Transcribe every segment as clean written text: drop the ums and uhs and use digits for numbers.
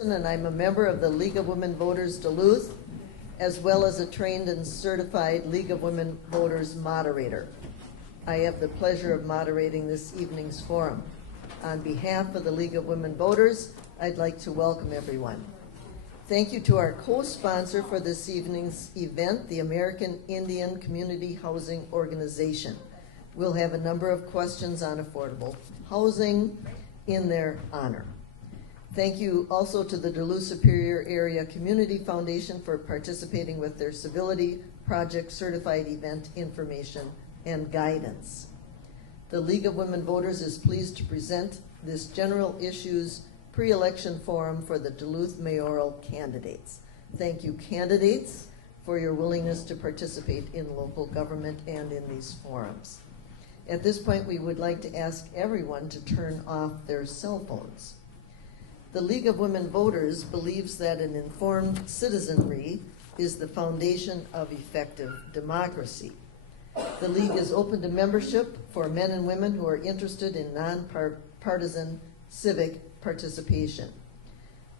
And I'm a member of the League of Women Voters Duluth, as well as a trained and certified League of Women Voters moderator. I have the pleasure of moderating this evening's forum. On behalf of the League of Women Voters, I'd like to welcome everyone. Thank you to our co-sponsor for this evening's event, the American Indian Community Housing Organization. We'll have a number of questions on affordable housing in their honor. Thank you also to the Duluth Superior Area Community Foundation for participating with their Civility Project Certified Event Information and Guidance. The League of Women Voters is pleased to present this General Issues Pre-Election Forum for the Duluth Mayoral candidates. Thank you, candidates, for your willingness to participate in local government and in these forums. At this point, we would like to ask everyone to turn off their cell phones. The League of Women Voters believes that an informed citizenry is the foundation of effective democracy. The League is open to membership for men and women who are interested in nonpartisan civic participation.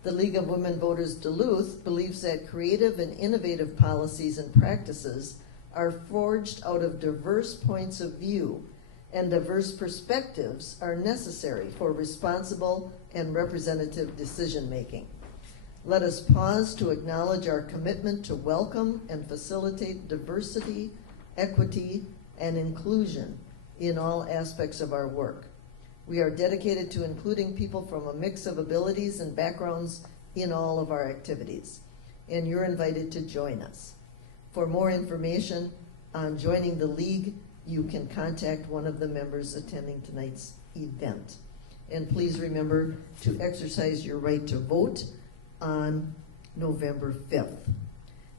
The League of Women Voters Duluth believes that creative and innovative policies and practices are forged out of diverse points of view, and diverse perspectives are necessary for responsible and representative decision-making. Let us pause to acknowledge our commitment to welcome and facilitate diversity, equity, and inclusion in all aspects of our work. We are dedicated to including people from a mix of abilities and backgrounds in all of our activities, and you're invited to join us. For more information on joining the League, you can contact one of the members attending tonight's event. And please remember to exercise your right to vote on November 5th.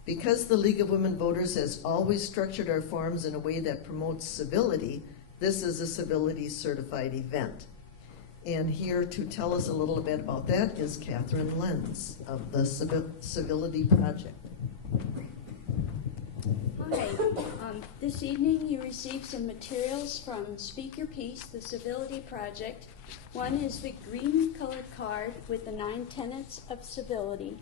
Because the League of Women Voters has always structured our forums in a way that promotes civility, this is a civility certified event. And here to tell us a little bit about that is Catherine Lenz of the Civility Project. Hi, this evening you received some materials from Speak Your Piece, the Civility Project. One is the green colored card with the 9 tenets of civility.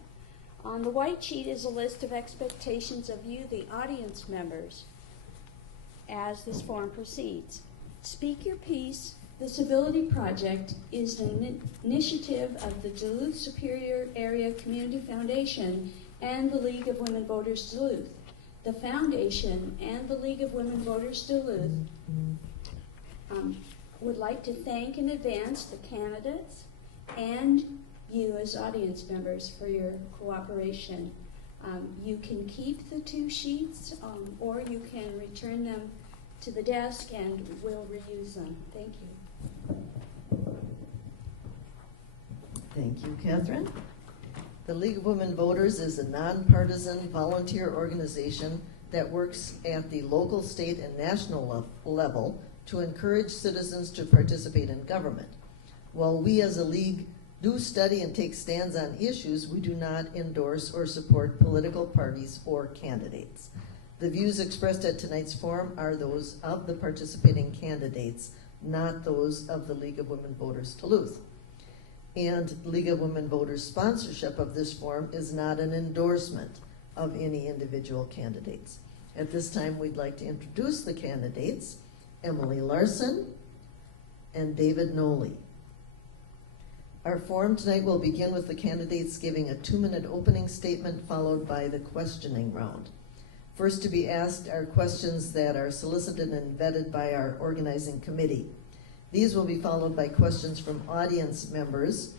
On the white sheet is a list of expectations of you, the audience members, as this forum proceeds. Speak Your Piece, the Civility Project is an initiative of the Duluth Superior Area Community Foundation and the League of Women Voters Duluth. The Foundation and the League of Women Voters Duluth would like to thank in advance the candidates and you as audience members for your cooperation. You can keep the 2 sheets or you can return them to the desk and we'll reuse them. Thank you. Thank you, Catherine. The League of Women Voters is a nonpartisan volunteer organization that works at the local, state, and national level to encourage citizens to participate in government. While we as a league do study and take stands on issues, we do not endorse or support political parties or candidates. The views expressed at tonight's forum are those of the participating candidates, not those of the League of Women Voters Duluth. And League of Women Voters sponsorship of this forum is not an endorsement of any individual candidates. At this time, we'd like to introduce the candidates, Emily Larson and David Nolle. Our forum tonight will begin with the candidates giving a 2-minute opening statement followed by the questioning round. First to be asked are questions that are solicited and vetted by our organizing committee. These will be followed by questions from audience members,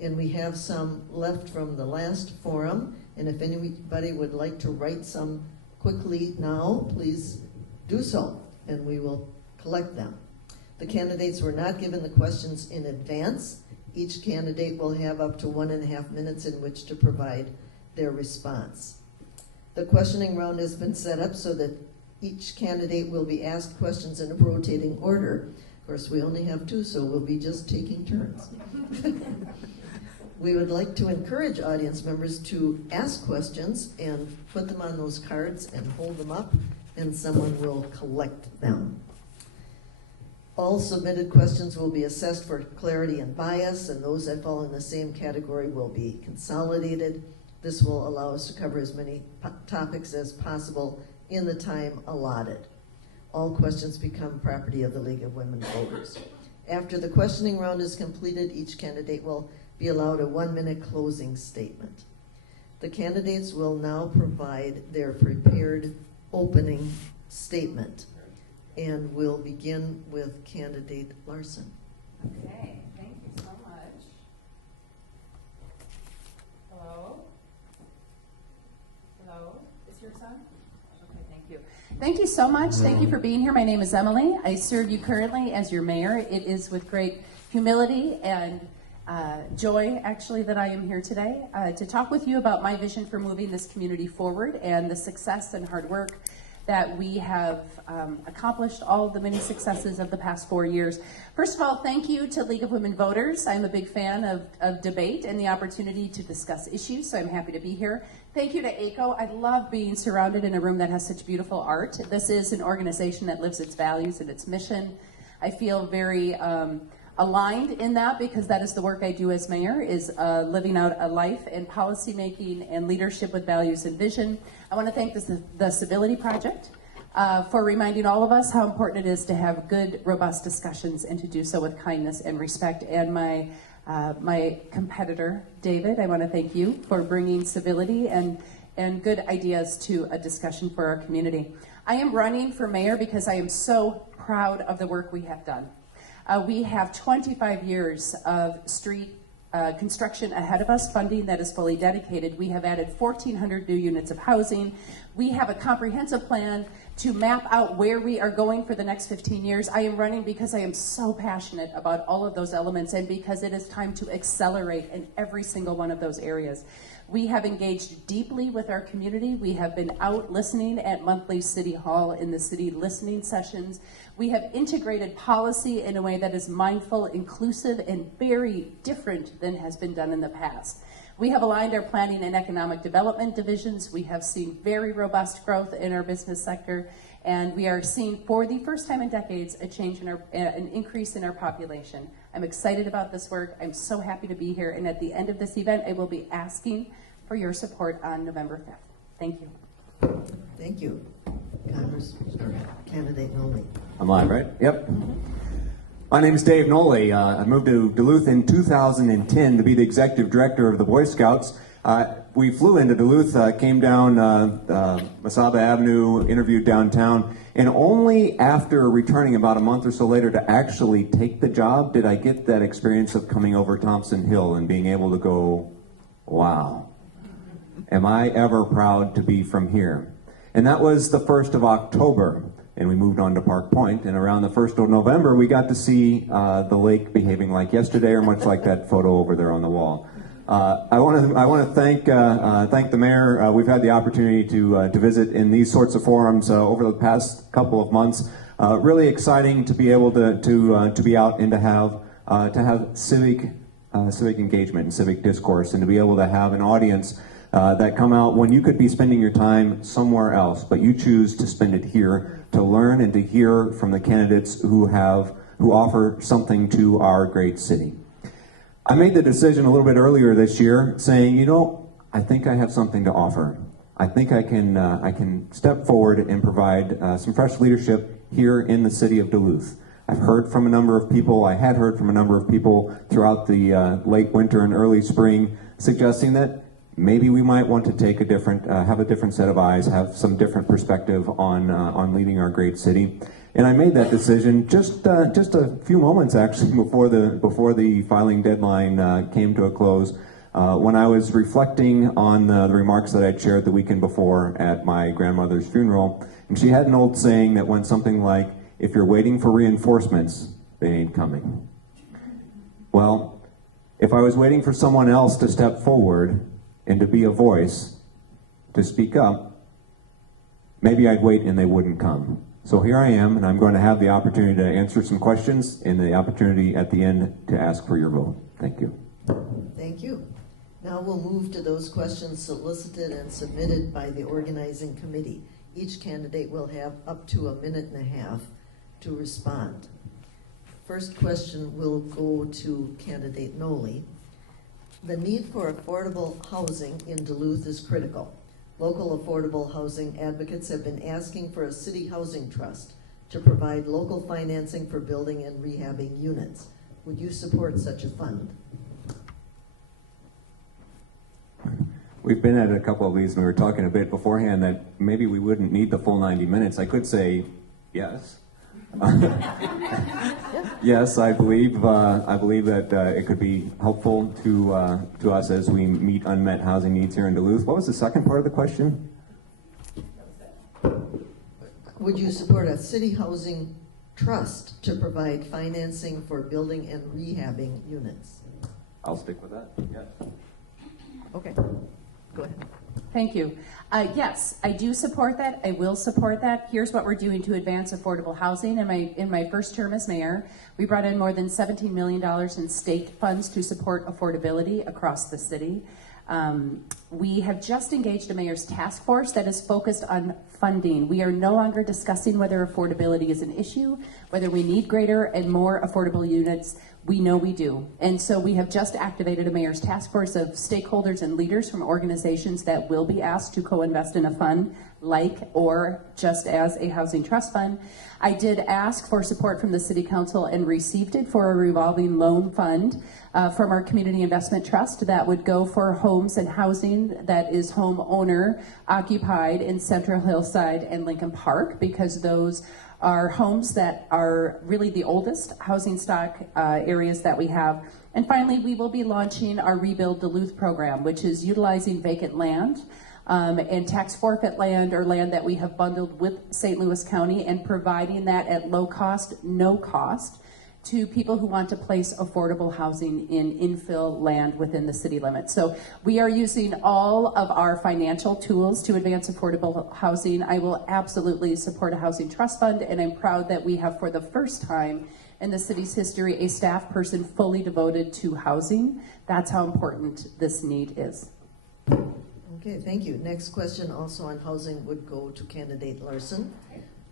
and we have some left from the last forum, and if anybody would like to write some quickly now, please do so, and we will collect them. The candidates were not given the questions in advance. Each candidate will have up to 1.5 minutes in which to provide their response. The questioning round has been set up so that each candidate will be asked questions in a rotating order. Of course, we only have 2, so we'll be just taking turns. We would like to encourage audience members to ask questions and put them on those cards and hold them up, and someone will collect them. All submitted questions will be assessed for clarity and bias, and those that fall in the same category will be consolidated. This will allow us to cover as many topics as possible in the time allotted. All questions become property of the League of Women Voters. After the questioning round is completed, each candidate will be allowed a 1-minute closing statement. The candidates will now provide their prepared opening statement, and we'll begin with candidate Larson. Okay, thank you so much. Hello? Hello? Is yours on? Okay, thank you. Thank you so much. Thank you for being here. My name is Emily. I serve you currently as your mayor. It is with great humility and joy, actually, that I am here today to talk with you about my vision for moving this community forward and the success and hard work that we have accomplished, all of the many successes of the past 4 years. First of all, thank you to League of Women Voters. I'm a big fan of debate and the opportunity to discuss issues, so I'm happy to be here. Thank you to AICHO. I love being surrounded in a room that has such beautiful art. This is an organization that lives its values and its mission. I feel very aligned in that because that is the work I do as mayor, is living out a life in policy making and leadership with values and vision. I want to thank the Civility Project for reminding all of us how important it is to have good, robust discussions and to do so with kindness and respect. And my competitor, David, I want to thank you for bringing civility and good ideas to a discussion for our community. I am running for mayor because I am so proud of the work we have done. We have 25 years of street construction ahead of us, funding that is fully dedicated. We have added 1,400 new units of housing. We have a comprehensive plan to map out where we are going for the next 15 years. I am running because I am so passionate about all of those elements and because it is time to accelerate in every single one of those areas. We have engaged deeply with our community. We have been out listening at monthly City Hall in the city listening sessions. We have integrated policy in a way that is mindful, inclusive, and very different than has been done in the past. We have aligned our planning and economic development divisions. We have seen very robust growth in our business sector, and we are seeing, for the first time in decades, a change in an increase in our population. I'm excited about this work. I'm so happy to be here, and at the end of this event, I will be asking for your support on November 5th. Thank you. Thank you. Candidate Nolle. I'm live, right? Yep. My name is Dave Nolle. I moved to Duluth in 2010 to be the executive director of the Boy Scouts. We flew into Duluth, came down Masaba Avenue, interviewed downtown, and only after returning about a month or so later to actually take the job did I get that experience of coming over Thompson Hill and being able to go, wow, am I ever proud to be from here? And that was the 1st of October, and we moved on to Park Point, and around the 1st of November, we got to see the lake behaving like yesterday, or much like that photo over there on the wall. I want to thank the mayor. We've had the opportunity to visit in these sorts of forums over the past couple of months. Really exciting to be able to be out and to have civic engagement and civic discourse, and to be able to have an audience that come out when you could be spending your time somewhere else, but you choose to spend it here to learn and to hear from the candidates who offer something to our great city. I made the decision a little bit earlier this year saying, you know, I think I have something to offer. I think I can step forward and provide some fresh leadership here in the city of Duluth. I've heard from a number of people, I had heard from a number of people throughout the late winter and early spring suggesting that maybe we might want to take have a different set of eyes, have some different perspective on leading our great city. And I made that decision just a few moments actually before the filing deadline came to a close, when I was reflecting on the remarks that I'd shared the weekend before at my grandmother's funeral. And she had an old saying that went something like, "If you're waiting for reinforcements, they ain't coming." Well, if I was waiting for someone else to step forward and to be a voice, to speak up, maybe I'd wait and they wouldn't come. So here I am, and I'm going to have the opportunity to answer some questions and the opportunity at the end to ask for your vote. Thank you. Thank you. Now we'll move to those questions solicited and submitted by the organizing committee. Each candidate will have up to 1.5 minutes to respond. First question will go to candidate Nolle. The need for affordable housing in Duluth is critical. Local affordable housing advocates have been asking for a city housing trust to provide local financing for building and rehabbing units. Would you support such a fund? We've been at a couple of these, and we were talking a bit beforehand that maybe we wouldn't need the full 90 minutes. I could say yes. Yes, I believe that it could be helpful to us as we meet unmet housing needs here in Duluth. What was the second part of the question? Would you support a city housing trust to provide financing for building and rehabbing units? I'll stick with that. Yes. Okay, go ahead. Thank you. Yes, I do support that. I will support that. Here's what we're doing to advance affordable housing. In my first term as mayor, we brought in more than $17 million in state funds to support affordability across the city. We have just engaged a mayor's task force that is focused on funding. We are no longer discussing whether affordability is an issue, whether we need greater and more affordable units. We know we do. And so we have just activated a mayor's task force of stakeholders and leaders from organizations that will be asked to co-invest in a fund like or just as a housing trust fund. I did ask for support from the city council and received it for a revolving loan fund from our community investment trust that would go for homes and housing that is homeowner occupied in Central Hillside and Lincoln Park, because those are homes that are really the oldest housing stock areas that we have. And finally, we will be launching our Rebuild Duluth program, which is utilizing vacant land and tax forfeit land or land that we have bundled with St. Louis County and providing that at low cost, no cost, to people who want to place affordable housing in infill land within the city limits. So we are using all of our financial tools to advance affordable housing. I will absolutely support a housing trust fund, and I'm proud that we have, for the first time in the city's history, a staff person fully devoted to housing. That's how important this need is. Okay, thank you. Next question, also on housing, would go to candidate Larson.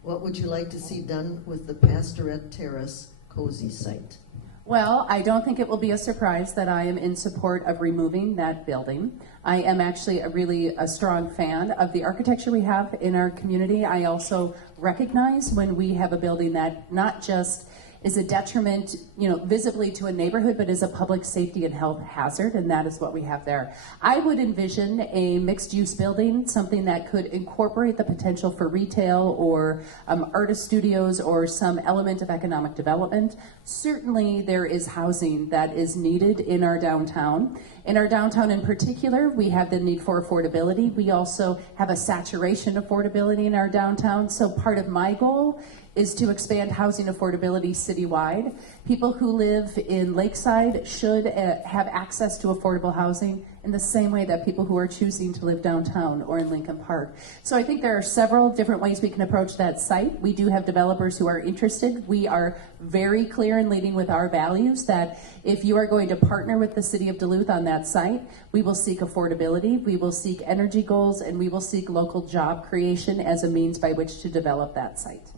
What would you like to see done with the Pastorette Terrace cozy site? Well, I don't think it will be a surprise that I am in support of removing that building. I am actually a strong fan of the architecture we have in our community. I also recognize when we have a building that not just is a detriment, visibly to a neighborhood, but is a public safety and health hazard, and that is what we have there. I would envision a mixed-use building, something that could incorporate the potential for retail or artist studios or some element of economic development. Certainly, there is housing that is needed in our downtown. In our downtown in particular, we have the need for affordability. We also have a saturation affordability in our downtown, so part of my goal is to expand housing affordability citywide. People who live in Lakeside should have access to affordable housing in the same way that people who are choosing to live downtown or in Lincoln Park. So I think there are several different ways we can approach that site. We do have developers who are interested. We are very clear in leading with our values that if you are going to partner with the city of Duluth on that site, we will seek affordability, we will seek energy goals, and we will seek local job creation as a means by which to develop that site.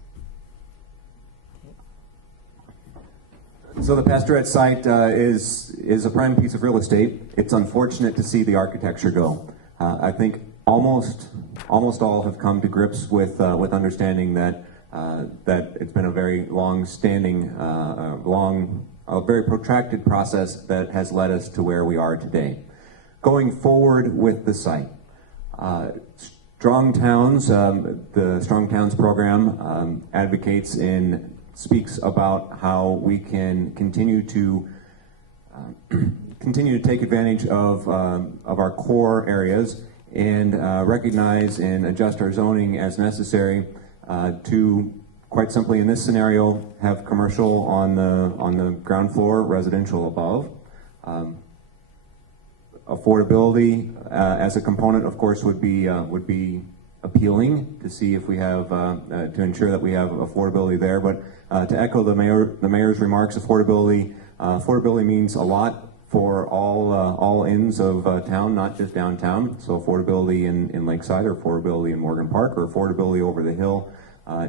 So the Pastorette site is a prime piece of real estate. It's unfortunate to see the architecture go. I think almost all have come to grips with understanding that it's been a very long-standing, a very protracted process that has led us to where we are today. Going forward with the site, Strong Towns, the Strong Towns program advocates speaks about how we can continue to take advantage of our core areas and recognize and adjust our zoning as necessary to, quite simply in this scenario, have commercial on the ground floor, residential above. Affordability as a component, of course, would be appealing to see if we have to ensure that we have affordability there. But to echo the mayor's remarks, affordability means a lot for all ends of town, not just downtown. So affordability in Lakeside, or affordability in Morgan Park, or affordability over the hill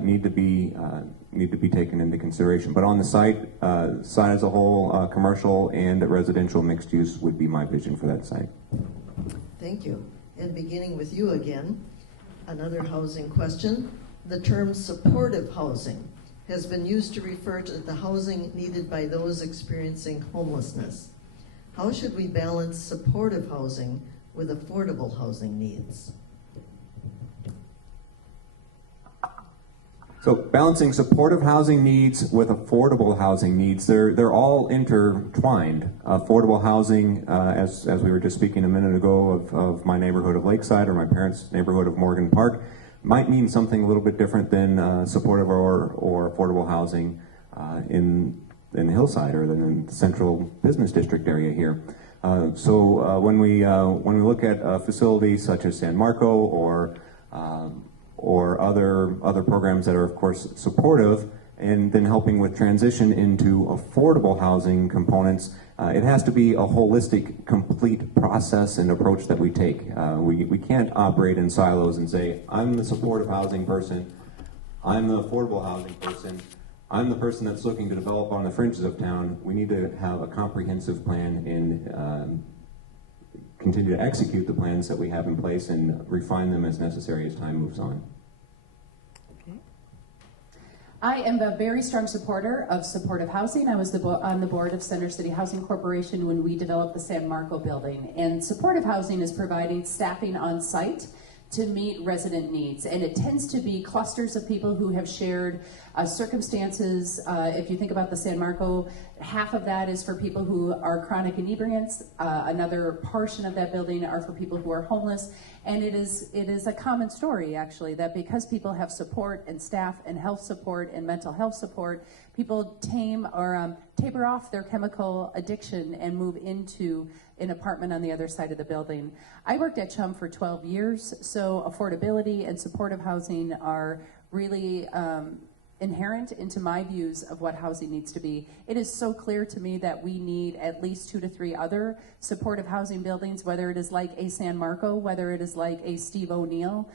need to be taken into consideration. But on the site as a whole, commercial and residential mixed use would be my vision for that site. Thank you. And beginning with you again, another housing question. The term supportive housing has been used to refer to the housing needed by those experiencing homelessness. How should we balance supportive housing with affordable housing needs? So balancing supportive housing needs with affordable housing needs, they're all intertwined. Affordable housing, as we were just speaking a minute ago of my neighborhood of Lakeside or my parents' neighborhood of Morgan Park, might mean something a little bit different than supportive or affordable housing in Hillside or in the central business district area here. So when we look at a facility such as San Marco or other programs that are of course supportive, and then helping with transition into affordable housing components, it has to be a holistic, complete process and approach that we take. We can't operate in silos and say, I'm the supportive housing person, I'm the affordable housing person, I'm the person that's looking to develop on the fringes of town. We need to have a comprehensive plan and continue to execute the plans that we have in place and refine them as necessary as time moves on. I am a very strong supporter of supportive housing. I was on the board of Center City Housing Corporation when we developed the San Marco building. And supportive housing is providing staffing on site to meet resident needs. And it tends to be clusters of people who have shared circumstances. If you think about the San Marco, half of that is for people who are chronic inebriants. Another portion of that building are for people who are homeless. And it is a common story, actually, that because people have support and staff and health support and mental health support, people tame or taper off their chemical addiction and move into an apartment on the other side of the building. I worked at CHUM for 12 years, so affordability and supportive housing are really inherent into my views of what housing needs to be. It is so clear to me that we need at least 2 to 3 other supportive housing buildings, whether it is like a San Marco, whether it is like a Steve O'Neill.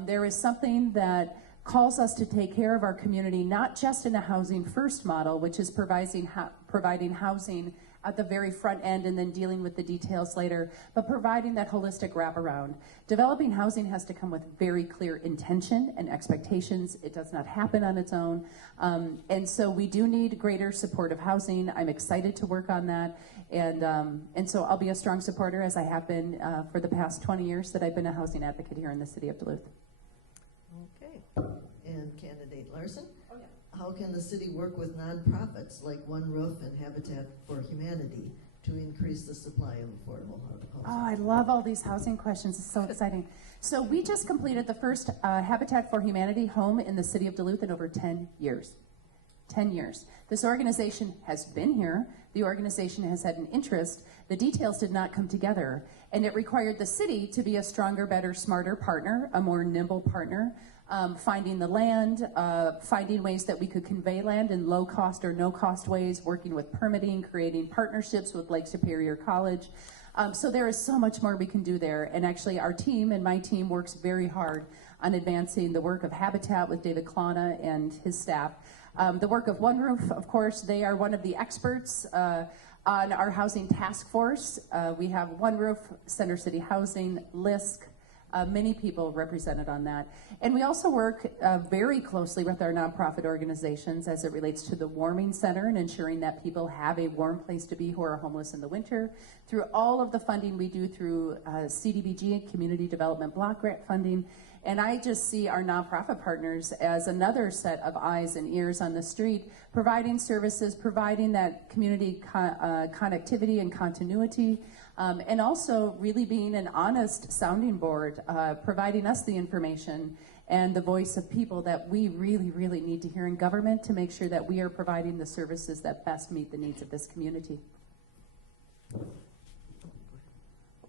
There is something that calls us to take care of our community, not just in a housing first model, which is providing housing at the very front end and then dealing with the details later, but providing that holistic wraparound. Developing housing has to come with very clear intention and expectations. It does not happen on its own. And so we do need greater supportive housing. I'm excited to work on that. And so I'll be a strong supporter, as I have been for the past 20 years that I've been a housing advocate here in the city of Duluth. Okay. And candidate Larson? How can the city work with nonprofits like One Roof and Habitat for Humanity to increase the supply of affordable housing? Oh, I love all these housing questions. It's so exciting. So we just completed the first Habitat for Humanity home in the city of Duluth in over 10 years. 10 years. This organization has been here. The organization has had an interest. The details did not come together. And it required the city to be a stronger, better, smarter partner, a more nimble partner, finding the land, finding ways that we could convey land in low cost or no cost ways, working with permitting, creating partnerships with Lake Superior College. So there is so much more we can do there. And actually our team and my team works very hard on advancing the work of Habitat with David Klana and his staff. The work of One Roof, of course, they are one of the experts on our housing task force. We have One Roof, Center City Housing, LISC, many people represented on that. And we also work very closely with our nonprofit organizations as it relates to the warming center and ensuring that people have a warm place to be who are homeless in the winter. Through all of the funding we do through CDBG, Community Development Block Grant funding. And I just see our nonprofit partners as another set of eyes and ears on the street, providing services, providing that community connectivity and continuity, and also really being an honest sounding board, providing us the information and the voice of people that we really, really need to hear in government to make sure that we are providing the services that best meet the needs of this community.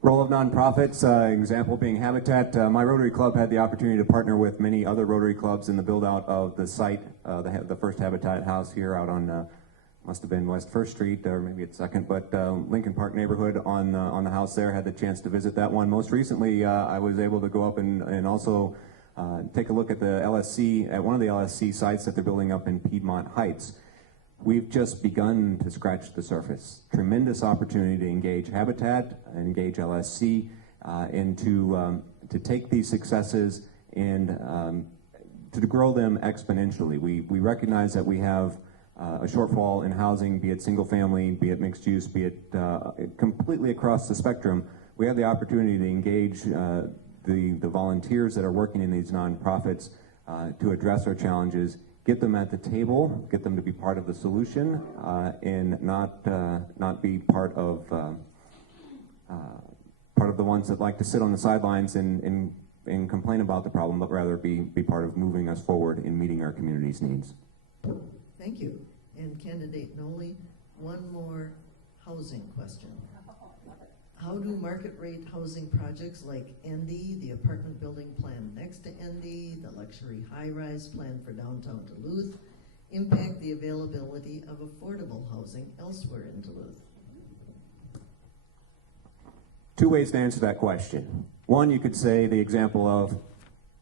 Role of nonprofits, example being Habitat. My Rotary Club had the opportunity to partner with many other Rotary clubs in the build out of the site, the first Habitat house here out on, must have been West 1st Street or maybe it's 2nd, but Lincoln Park neighborhood on the house there. Had the chance to visit that one. Most recently, I was able to go up and also Take a look at the LSC, at one of the LSC sites that they're building up in Piedmont Heights. We've just begun to scratch the surface. Tremendous opportunity to engage Habitat, engage LSC, and to take these successes and to grow them exponentially. We recognize that we have a shortfall in housing, be it single family, be it mixed use, be it completely across the spectrum. We have the opportunity to engage the volunteers that are working in these nonprofits to address our challenges, get them at the table, get them to be part of the solution, and not be part of the ones that like to sit on the sidelines and complain about the problem, but rather be part of moving us forward in meeting our community's needs. Thank you. And candidate Nolle, one more housing question. How do market rate housing projects like ND, the apartment building plan next to ND, the luxury high-rise plan for downtown Duluth, impact the availability of affordable housing elsewhere in Duluth? Two ways to answer that question. One, you could say the example of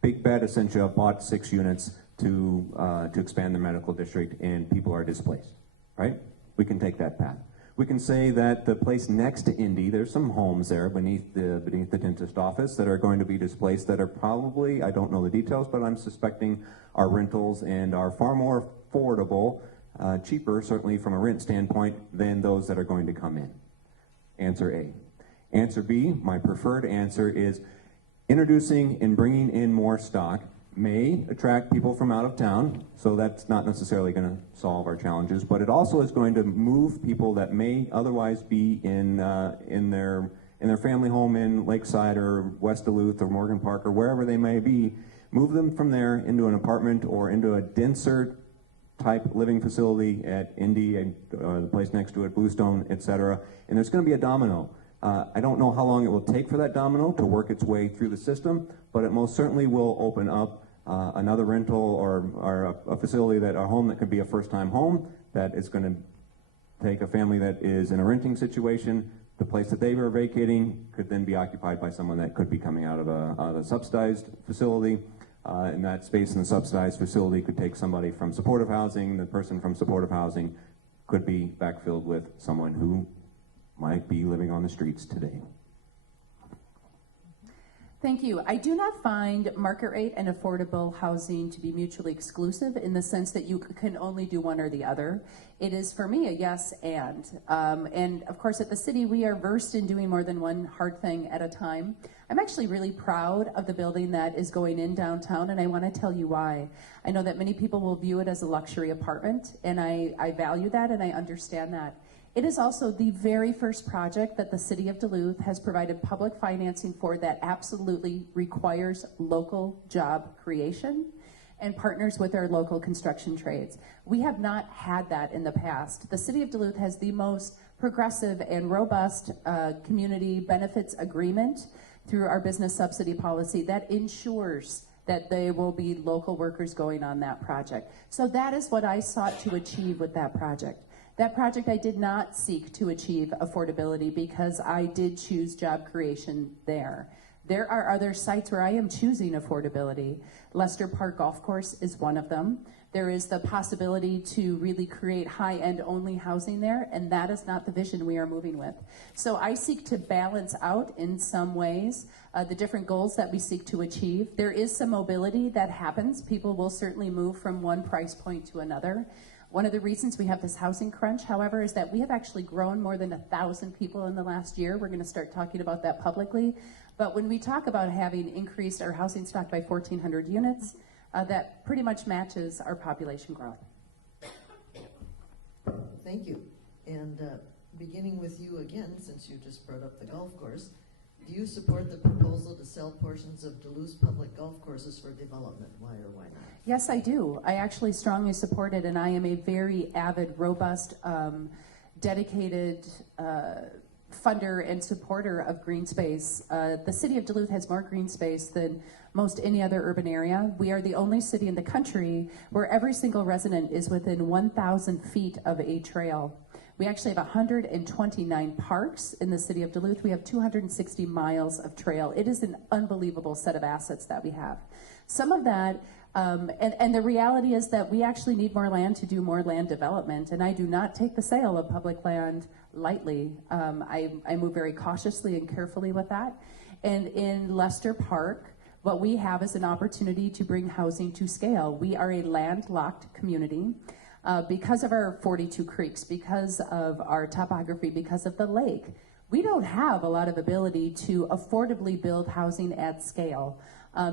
Big Bed essentially bought 6 units to expand the medical district and people are displaced, right? We can take that path. We can say that the place next to Indy, there's some homes there beneath the dentist office that are going to be displaced that are probably, I don't know the details, but I'm suspecting are rentals and are far more affordable, cheaper certainly from a rent standpoint than those that are going to come in. Answer A. Answer B, my preferred answer is introducing and bringing in more stock may attract people from out of town, so that's not necessarily going to solve our challenges, but it also is going to move people that may otherwise be in their family home in Lakeside or West Duluth or Morgan Park or wherever they may be, move them from there into an apartment or into a denser type living facility at Indy and the place next to it, Bluestone, etc. And there's going to be a domino. I don't know how long it will take for that domino to work its way through the system, but it most certainly will open up another rental or a facility, a home that could be a first-time home that is going to take a family that is in a renting situation. The place that they were vacating could then be occupied by someone that could be coming out of a subsidized facility. And that space in the subsidized facility could take somebody from supportive housing. The person from supportive housing could be backfilled with someone who might be living on the streets today. Thank you. I do not find market rate and affordable housing to be mutually exclusive in the sense that you can only do one or the other. It is, for me, a yes and. And of course, at the city, we are versed in doing more than one hard thing at a time. I'm actually really proud of the building that is going in downtown, and I want to tell you why. I know that many people will view it as a luxury apartment, and I value that and I understand that. It is also the very first project that the City of Duluth has provided public financing for that absolutely requires local job creation and partners with our local construction trades. We have not had that in the past. The City of Duluth has the most progressive and robust community benefits agreement through our business subsidy policy that ensures that there will be local workers going on that project. So that is what I sought to achieve with that project. That project, I did not seek to achieve affordability because I did choose job creation there. There are other sites where I am choosing affordability. Lester Park Golf Course is one of them. There is the possibility to really create high-end only housing there, and that is not the vision we are moving with. So I seek to balance out in some ways the different goals that we seek to achieve. There is some mobility that happens. People will certainly move from one price point to another. One of the reasons we have this housing crunch, however, is that we have actually grown more than 1,000 people in the last year. We're going to start talking about that publicly. But when we talk about having increased our housing stock by 1,400 units, that pretty much matches our population growth. Thank you. And beginning with you again, since you just brought up the golf course, do you support the proposal to sell portions of Duluth's public golf courses for development? Why or why not? Yes, I do. I actually strongly support it, and I am a very avid, robust, dedicated funder and supporter of green space. The city of Duluth has more green space than most any other urban area. We are the only city in the country where every single resident is within 1,000 feet of a trail. We actually have 129 parks in the city of Duluth. We have 260 miles of trail. It is an unbelievable set of assets that we have. Some of that, and the reality is that we actually need more land to do more land development, and I do not take the sale of public land lightly. I move very cautiously and carefully with that. And in Lester Park, what we have is an opportunity to bring housing to scale. We are a landlocked community. Because of our 42 creeks, because of our topography, because of the lake, we don't have a lot of ability to affordably build housing at scale,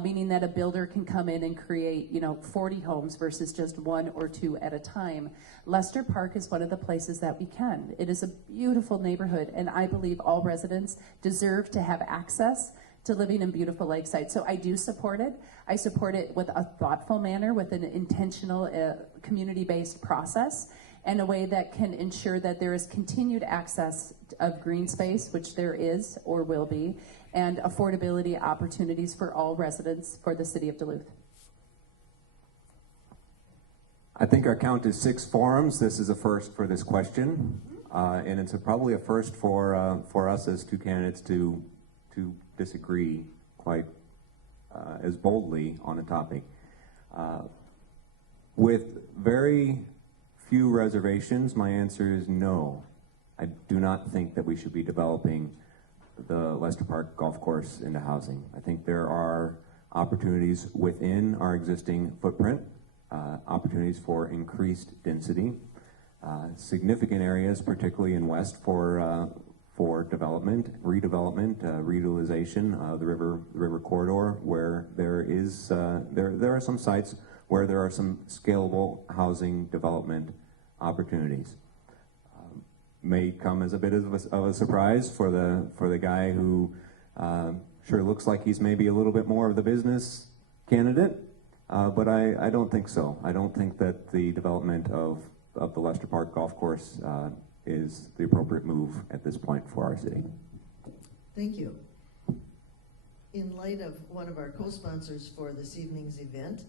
meaning that a builder can come in and create, 40 homes versus just 1 or 2 at a time. Lester Park is one of the places that we can. It is a beautiful neighborhood, and I believe all residents deserve to have access to living in beautiful lakeside. So I do support it. I support it with a thoughtful manner, with an intentional community-based process, and a way that can ensure that there is continued access of green space, which there is or will be, and affordability opportunities for all residents for the city of Duluth. I think our count is 6 forums. This is a first for this question, and it's probably a first for us as 2 candidates to disagree quite as boldly on a topic. With very few reservations, my answer is no. I do not think that we should be developing the Lester Park Golf Course into housing. I think there are opportunities within our existing footprint, opportunities for increased density, significant areas, particularly in West, for development, redevelopment, reutilization of the river corridor, where there are some sites where there are some scalable housing development opportunities. May come as a bit of a surprise for the guy who sure looks like he's maybe a little bit more of the business candidate, but I don't think so. I don't think that the development of the Lester Park Golf Course is the appropriate move at this point for our city. Thank you. In light of one of our co-sponsors for this evening's event,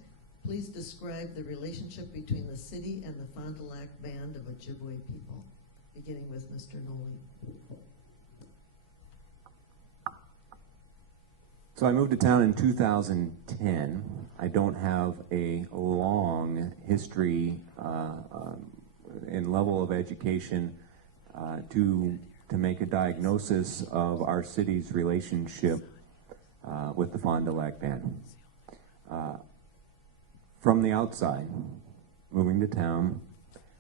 please describe the relationship between the city and the Fond du Lac Band of Ojibwe people, beginning with Mr. Nolle. So I moved to town in 2010. I don't have a long history in level of education to make a diagnosis of our city's relationship with the Fond du Lac Band. From the outside, moving to town,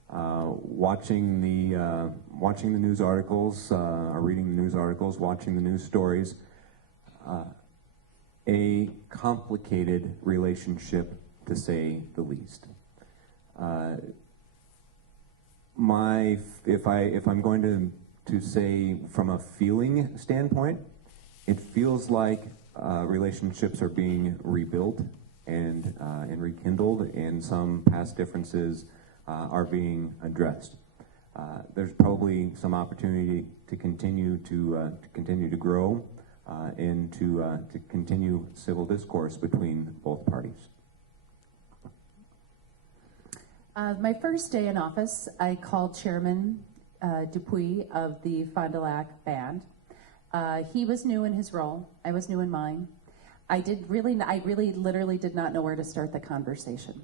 watching the news articles, or reading the news articles, watching the news stories, a complicated relationship, to say the least. If I'm going to say from a feeling standpoint, it feels like relationships are being rebuilt and rekindled, and some past differences are being addressed. There's probably some opportunity to continue to grow and to continue civil discourse between both parties. My first day in office, I called Chairman Dupuis of the Fond du Lac Band. He was new in his role. I was new in mine. I really literally did not know where to start the conversation.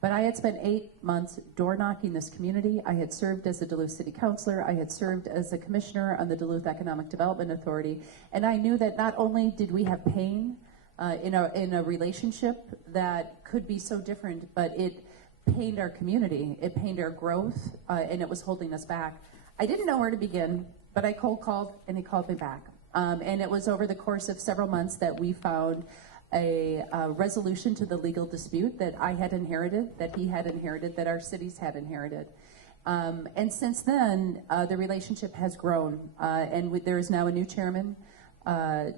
But I had spent 8 months door knocking this community. I had served as a Duluth City Councilor. I had served as a commissioner on the Duluth Economic Development Authority. And I knew that not only did we have pain in a relationship that could be so different, but it pained our community. It pained our growth, and it was holding us back. I didn't know where to begin, but I cold called, and he called me back. And it was over the course of several months that we found a resolution to the legal dispute that I had inherited, that he had inherited, that our cities had inherited. And since then, the relationship has grown, and there is now a new chairman.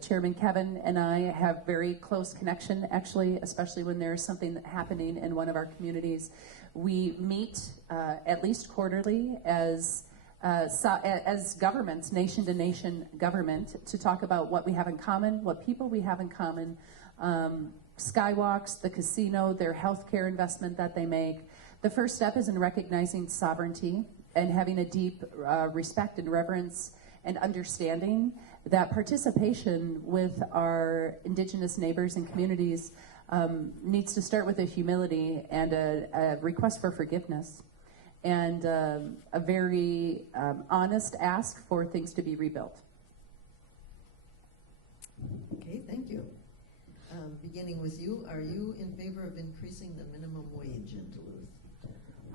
Chairman Kevin and I have very close connection, actually, especially when there's something happening in one of our communities. We meet at least quarterly as governments, nation-to-nation government, to talk about what we have in common, what people we have in common, skywalks, the casino, their healthcare investment that they make. The first step is in recognizing sovereignty and having a deep respect and reverence and understanding that participation with our Indigenous neighbors and communities needs to start with a humility and a request for forgiveness and a very honest ask for things to be rebuilt. Okay, thank you. Beginning with you, are you in favor of increasing the minimum wage in Duluth?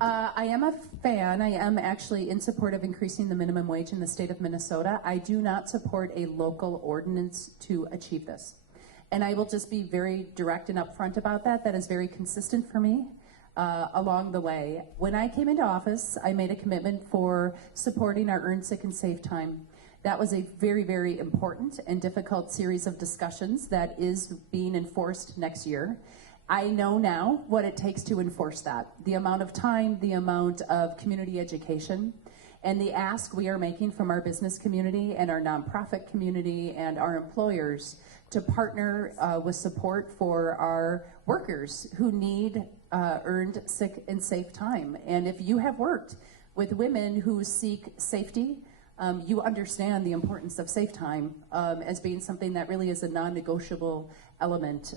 I am a fan. I am actually in support of increasing the minimum wage in the state of Minnesota. I do not support a local ordinance to achieve this. And I will just be very direct and upfront about that. That is very consistent for me along the way. When I came into office, I made a commitment for supporting our Earn Sick and Save Time. That was a very, very important and difficult series of discussions that is being enforced next year. I know now what it takes to enforce that. The amount of time, the amount of community education, and the ask we are making from our business community and our nonprofit community and our employers to partner with support for our workers who need earned sick and safe time. And if you have worked with women who seek safety, you understand the importance of safe time as being something that really is a non-negotiable element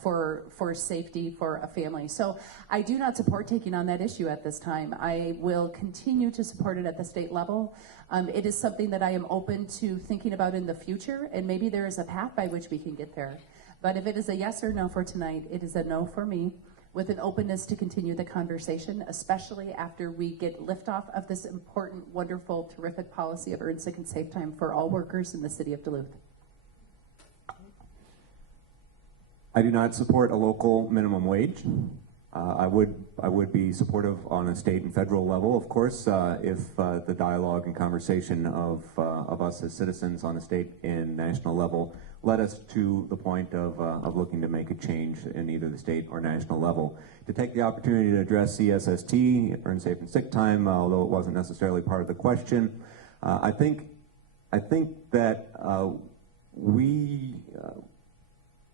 for safety for a family. So I do not support taking on that issue at this time. I will continue to support it at the state level. It is something that I am open to thinking about in the future, and maybe there is a path by which we can get there. But if it is a yes or no for tonight, it is a no for me, with an openness to continue the conversation, especially after we get liftoff of this important, wonderful, terrific policy of Earn Sick and Safe Time for all workers in the city of Duluth. I do not support a local minimum wage. I would be supportive on a state and federal level, of course, if the dialogue and conversation of us as citizens on a state and national level led us to the point of looking to make a change in either the state or national level. To take the opportunity to address CSST, Earn Safe and Sick Time, although it wasn't necessarily part of the question, I think that we,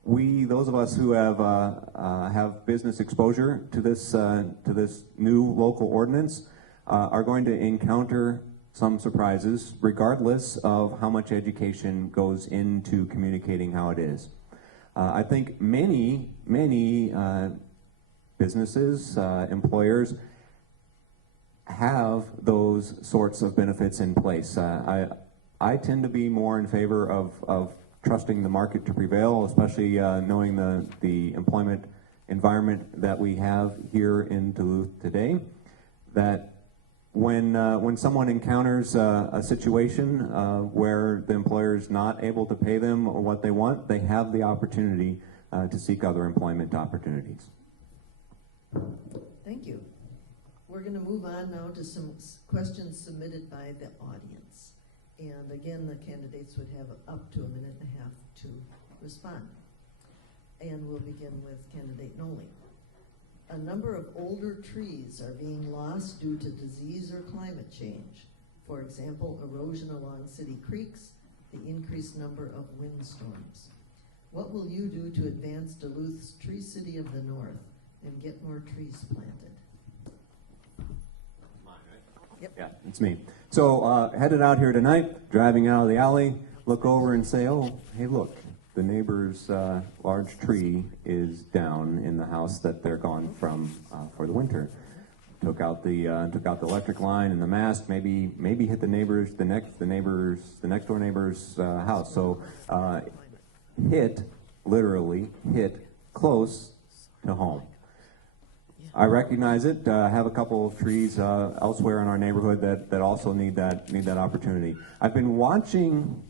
those of us who have business exposure to this new local ordinance, are going to encounter some surprises, regardless of how much education goes into communicating how it is. I think many businesses, employers, have those sorts of benefits in place. I tend to be more in favor of trusting the market to prevail, especially knowing the employment environment that we have here in Duluth today. That when someone encounters a situation where the employer is not able to pay them what they want, they have the opportunity to seek other employment opportunities. Thank you. We're going to move on now to some questions submitted by the audience. And again, the candidates would have up to 1.5 minutes to respond. And we'll begin with candidate Nolle. A number of older trees are being lost due to disease or climate change. For example, erosion along city creeks, the increased number of windstorms. What will you do to advance Duluth's Tree City of the North and get more trees planted? Yep. Yeah, it's me. So headed out here tonight, driving out of the alley, look over and say, oh, hey, look, the neighbor's large tree is down in the house that they're gone from for the winter. Took out the electric line and the mast. Maybe hit the next door neighbor's house. So literally hit close to home. I recognize it. Have a couple of trees elsewhere in our neighborhood that also need that opportunity. I've been watching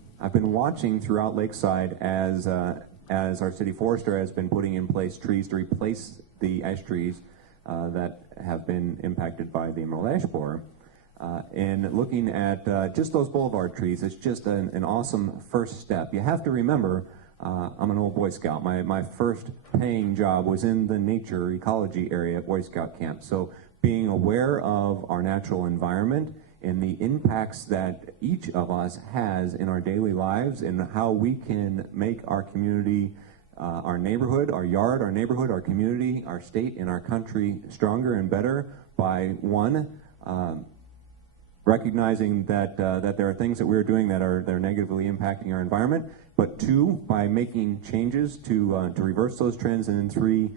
throughout Lakeside as our city forester has been putting in place trees to replace the ash trees that have been impacted by the emerald ash borer. And looking at just those boulevard trees, it's just an awesome first step. You have to remember, I'm an old Boy Scout. My first paying job was in the nature ecology area at Boy Scout camp. So being aware of our natural environment and the impacts that each of us has in our daily lives and how we can make our community, our neighborhood, our yard, our neighborhood, our community, our state, and our country stronger and better by one, recognizing that that there are things that we're doing that are negatively impacting our environment, but 2, by making changes to reverse those trends, and then 3,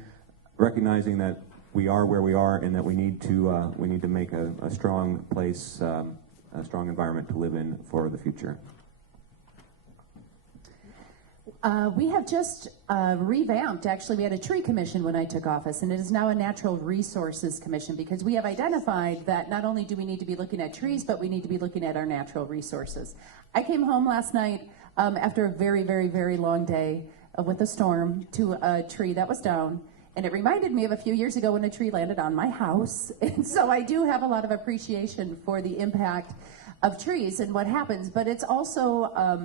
recognizing that we are where we are and that we need to make a strong place, a strong environment to live in for the future. We have just revamped, actually, we had a tree commission when I took office, and it is now a natural resources commission, because we have identified that not only do we need to be looking at trees, but we need to be looking at our natural resources. I came home last night after a very, very, very long day with a storm to a tree that was down, and it reminded me of a few years ago when a tree landed on my house. And so I do have a lot of appreciation for the impact of trees and what happens, but it's also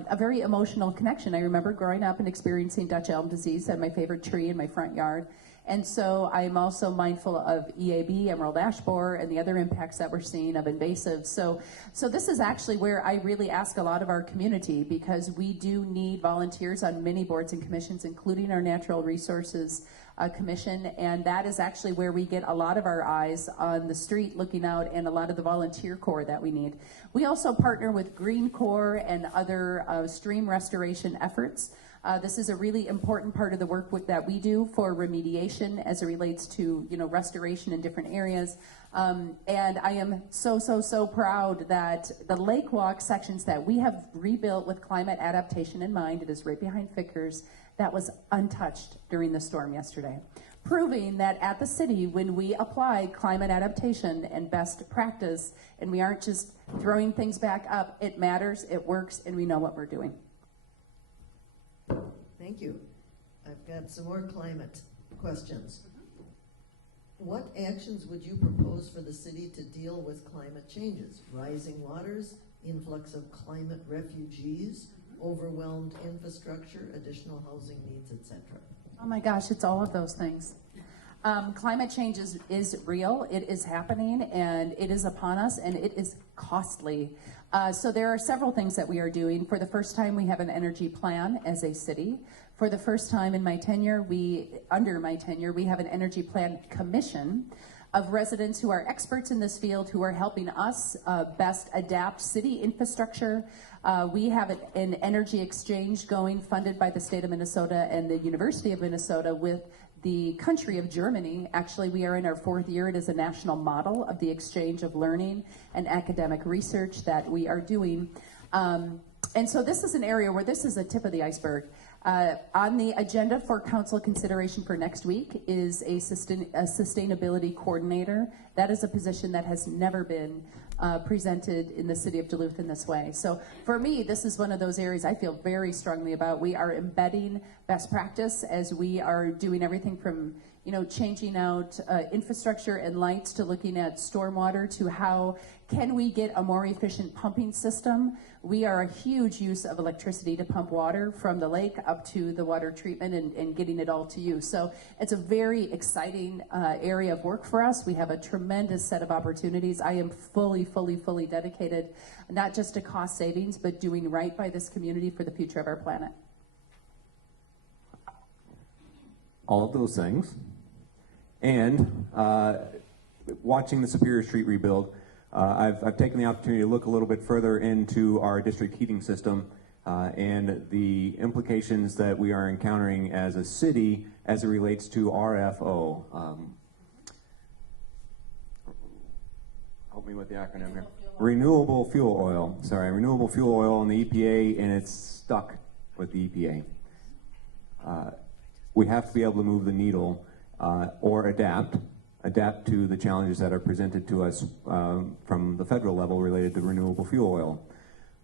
a very emotional connection. I remember growing up and experiencing Dutch elm disease at my favorite tree in my front yard. And so I'm also mindful of EAB, emerald ash borer, and the other impacts that we're seeing of invasives. So this is actually where I really ask a lot of our community, because we do need volunteers on many boards and commissions, including our Natural Resources Commission, and that is actually where we get a lot of our eyes on the street looking out, and a lot of the volunteer corps that we need. We also partner with Green Corps and other stream restoration efforts. This is a really important part of the work that we do for remediation as it relates to, restoration in different areas. And I am so proud that the Lake Walk sections that we have rebuilt with climate adaptation in mind, it is right behind Vickers, that was untouched during the storm yesterday, proving that at the city, when we apply climate adaptation and best practice, and we aren't just throwing things back up, it matters, it works, and we know what we're doing. Thank you. I've got some more climate questions. What actions would you propose for the city to deal with climate changes? Rising waters, influx of climate refugees, overwhelmed infrastructure, additional housing needs, etc.? Oh my gosh, it's all of those things. Climate change is real, it is happening, and it is upon us, and it is costly. So there are several things that we are doing. For the first time, we have an energy plan as a city. For the first time in my tenure, under my tenure, we have an energy plan commission of residents who are experts in this field, who are helping us best adapt city infrastructure. We have an energy exchange going, funded by the state of Minnesota and the University of Minnesota with the country of Germany. Actually, we are in our 4th year. It is a national model of the exchange of learning and academic research that we are doing. And so this is an area where this is a tip of the iceberg. On the agenda for council consideration for next week is a sustainability coordinator. That is a position that has never been presented in the city of Duluth in this way. So for me, this is one of those areas I feel very strongly about. We are embedding best practice as we are doing everything from changing out infrastructure and lights, to looking at stormwater, to how can we get a more efficient pumping system. We are a huge use of electricity to pump water from the lake up to the water treatment and getting it all to you. So it's a very exciting area of work for us. We have a tremendous set of opportunities. I am fully dedicated, not just to cost savings, but doing right by this community for the future of our planet. All of those things. And watching the Superior Street rebuild, I've taken the opportunity to look a little bit further into our district heating system and the implications that we are encountering as a city as it relates to RFO. Help me with the acronym here. Renewable fuel oil. Sorry, renewable fuel oil in the EPA, and it's stuck with the EPA. We have to be able to move the needle or adapt to the challenges that are presented to us from the federal level related to renewable fuel oil.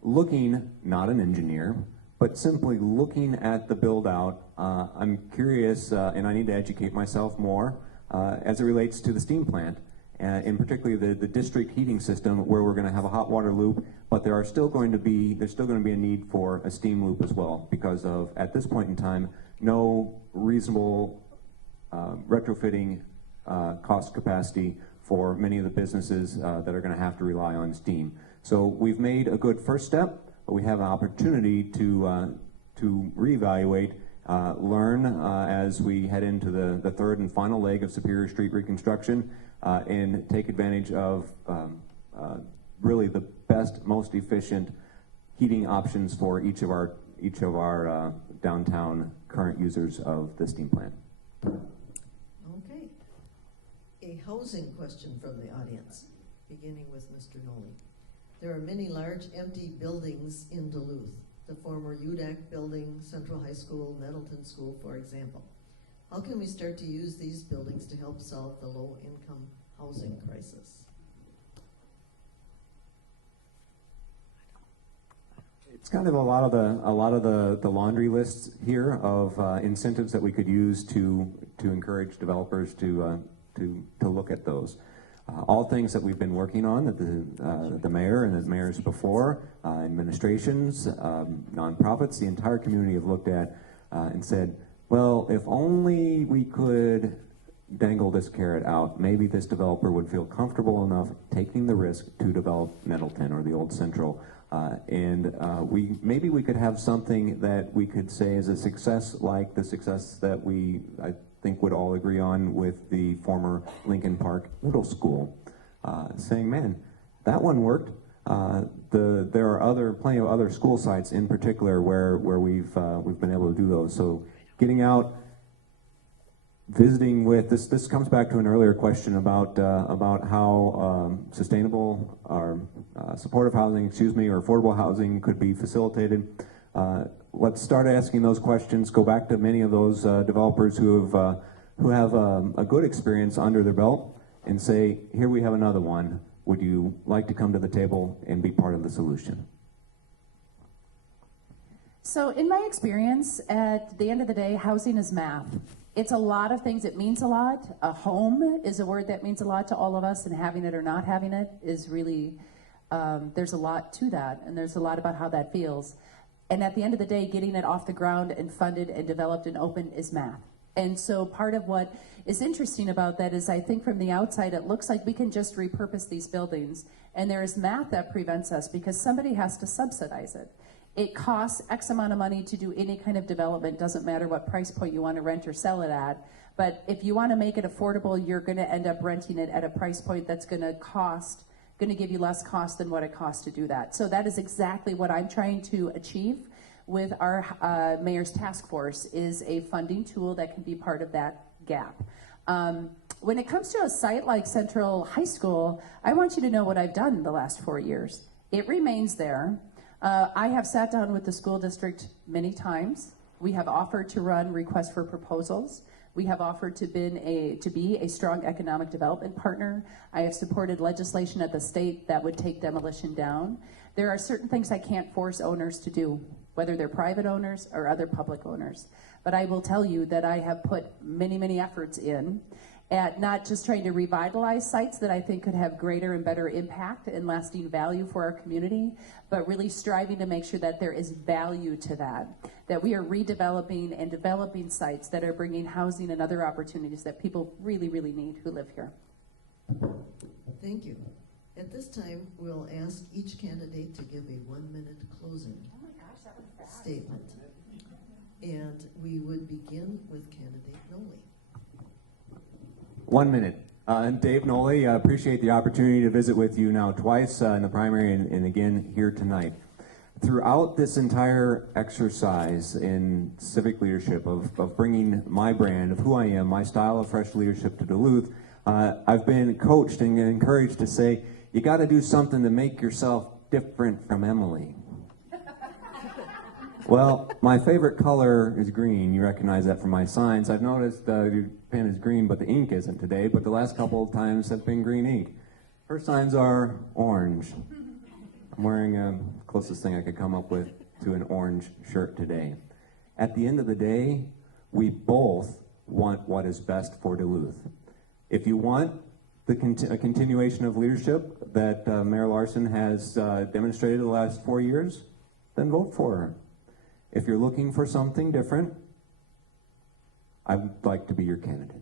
Looking, not an engineer, but simply looking at the build out, I'm curious, and I need to educate myself more as it relates to the steam plant, in particularly the district heating system, where we're going to have a hot water loop, but there's still going to be a need for a steam loop as well, because of, at this point in time, no reasonable retrofitting cost capacity for many of the businesses that are going to have to rely on steam. So we've made a good first step, but we have an opportunity to reevaluate, learn as we head into the third and final leg of Superior Street reconstruction, and take advantage of really the best, most efficient heating options for each of our downtown current users of the steam plant. Okay. A housing question from the audience, beginning with Mr. Nolle. There are many large empty buildings in Duluth, the former UDAC building, Central High School, Nettleton School, for example. How can we start to use these buildings to help solve the low-income housing crisis? It's kind of a lot of the laundry lists here of incentives that we could use to encourage developers to look at those. All things that we've been working on, that the mayor and the mayors before, administrations, nonprofits, the entire community have looked at and said, well, if only we could dangle this carrot out, maybe this developer would feel comfortable enough taking the risk to develop Nettleton or the old Central. Maybe we could have something that we could say is a success, like the success that I think would all agree on with the former Lincoln Park Middle School, saying, man, that one worked. There are plenty of other school sites in particular where we've been able to do those. So getting out, visiting with this comes back to an earlier question about how sustainable or supportive housing, or affordable housing could be facilitated. Let's start asking those questions. Go back to many of those developers who have a good experience under their belt and say, here we have another one. Would you like to come to the table and be part of the solution? So in my experience, at the end of the day, housing is math. It's a lot of things. It means a lot. A home is a word that means a lot to all of us, and having it or not having it is really, there's a lot to that, and there's a lot about how that feels. And at the end of the day, getting it off the ground and funded and developed and open is math. And so part of what is interesting about that is I think from the outside, it looks like we can just repurpose these buildings. And there is math that prevents us because somebody has to subsidize it. It costs X amount of money to do any kind of development, doesn't matter what price point you want to rent or sell it at. But if you want to make it affordable, you're going to end up renting it at a price point that's going to give you less cost than what it costs to do that. So that is exactly what I'm trying to achieve with our mayor's task force, is a funding tool that can be part of that gap. When it comes to a site like Central High School, I want you to know what I've done in the last 4 years. It remains there. I have sat down with the school district many times. We have offered to run requests for proposals. We have offered to be a strong economic development partner. I have supported legislation at the state that would take demolition down. There are certain things I can't force owners to do, whether they're private owners or other public owners. But I will tell you that I have put many, many efforts in at not just trying to revitalize sites that I think could have greater and better impact and lasting value for our community, but really striving to make sure that there is value to that we are redeveloping and developing sites that are bringing housing and other opportunities that people really, really need who live here. Thank you. At this time, we'll ask each candidate to give a 1-minute closing statement. And we would begin with candidate Nolle. 1 minute. Dave Nolle, appreciate the opportunity to visit with you now twice in the primary and again here tonight. Throughout this entire exercise in civic leadership of bringing my brand of who I am, my style of fresh leadership to Duluth, I've been coached and encouraged to say, you got to do something to make yourself different from Emily. Well, my favorite color is green. You recognize that from my signs. I've noticed your pen is green, but the ink isn't today, but the last couple of times have been green ink. Her signs are orange. I'm wearing closest thing I could come up with to an orange shirt today. At the end of the day, we both want what is best for Duluth. If you want a continuation of leadership that Mayor Larson has demonstrated the last 4 years, then vote for her. If you're looking for something different, I would like to be your candidate.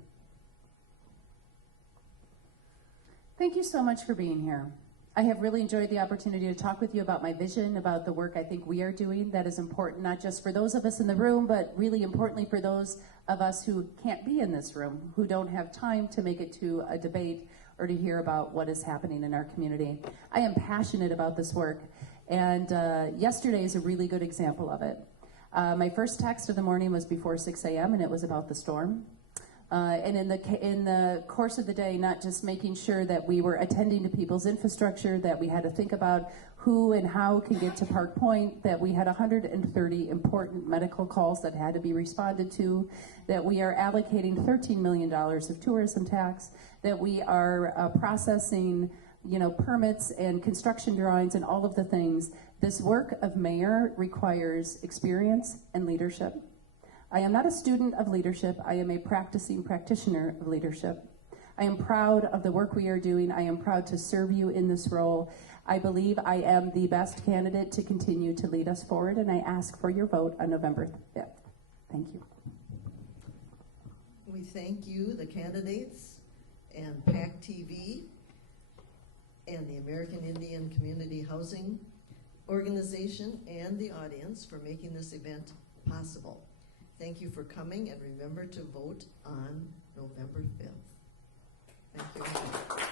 Thank you so much for being here. I have really enjoyed the opportunity to talk with you about my vision, about the work I think we are doing that is important, not just for those of us in the room, but really importantly for those of us who can't be in this room, who don't have time to make it to a debate or to hear about what is happening in our community. I am passionate about this work, and yesterday is a really good example of it. My first text of the morning was before 6 a.m., and it was about the storm. And in the course of the day, not just making sure that we were attending to people's infrastructure, that we had to think about who and how can get to Park Point, that we had 130 important medical calls that had to be responded to, that we are allocating $13 million of tourism tax, that we are processing permits and construction drawings and all of the things. This work of mayor requires experience and leadership. I am not a student of leadership. I am a practicing practitioner of leadership. I am proud of the work we are doing. I am proud to serve you in this role. I believe I am the best candidate to continue to lead us forward, and I ask for your vote on November 5th. Thank you. We thank you, the candidates, and PACT-TV, and the American Indian Community Housing Organization, and the audience for making this event possible. Thank you for coming, and remember to vote on November 5th. Thank you.